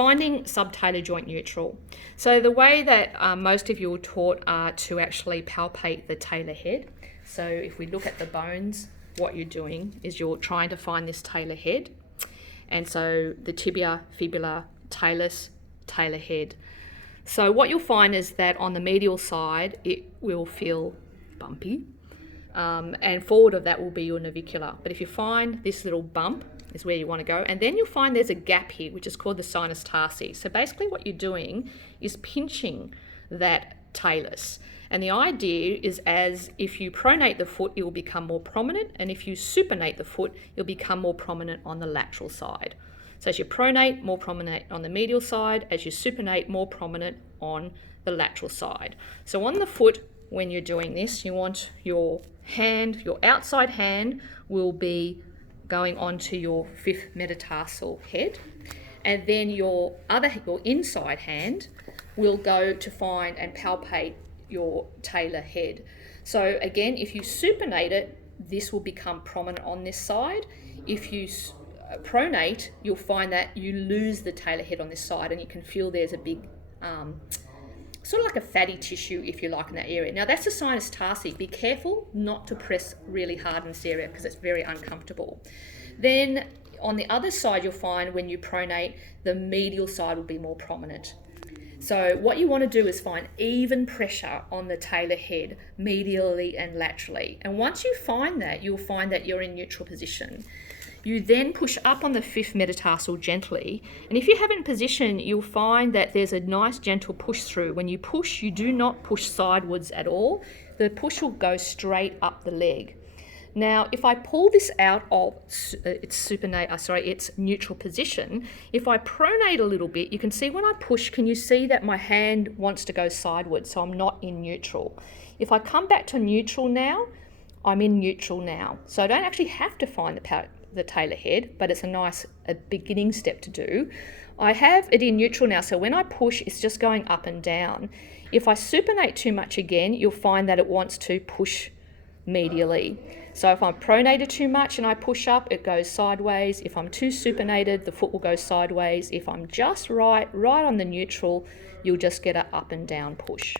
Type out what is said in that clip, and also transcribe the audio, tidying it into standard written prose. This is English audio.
finding subtalar joint neutral. So the way that most of you are taught are to actually palpate the talar head. So if we look at the bones, what you're doing is you're trying to find this talar head. And so the tibia, fibula, talus, talar head. So what you'll find is that on the medial side, it will feel bumpy. And forward of that will be your navicular. But if you find this little bump is where you want to go, and then you'll find there's a gap here, which is called the sinus tarsi. So basically what you're doing is pinching that talus. And the idea is as if you pronate the foot, it will become more prominent, and if you supinate the foot, it'll become more prominent on the lateral side. So as you pronate, more prominent on the medial side. As you supinate, more prominent on the lateral side. So on the foot, when you're doing this, you want your hand, your outside hand will be going onto your fifth metatarsal head, and then your inside hand will go to find and palpate your talar head. So again, if you supinate it, this will become prominent on this side. If you pronate, you'll find that you lose the talar head on this side, and you can feel there's a big sort of like a fatty tissue, if you like, in that area. Now that's the sinus tarsi. Be careful not to press really hard in this area because it's very uncomfortable. Then on the other side, you'll find when you pronate, the medial side will be more prominent. So what you want to do is find even pressure on the talar head, medially and laterally. And once you find that, you'll find that you're in neutral position. You then push up on the fifth metatarsal gently, and if you have it in position, you'll find that there's a nice gentle push through. When you push, you do not push sidewards at all. The push will go straight up the leg. Now, if I pull this out of its neutral position, if I pronate a little bit, you can see when I push, can you see that my hand wants to go sidewards, so I'm not in neutral. If I come back to neutral now, I'm in neutral now. So I don't actually have to find the talar head, but it's a beginning step to do. I have it in neutral now, so when I push, it's just going up and down. If I supinate too much again, you'll find that it wants to push medially. So if I'm pronated too much and I push up, it goes sideways. If I'm too supinated, the foot will go sideways. If I'm just right on the neutral, you'll just get an up and down push.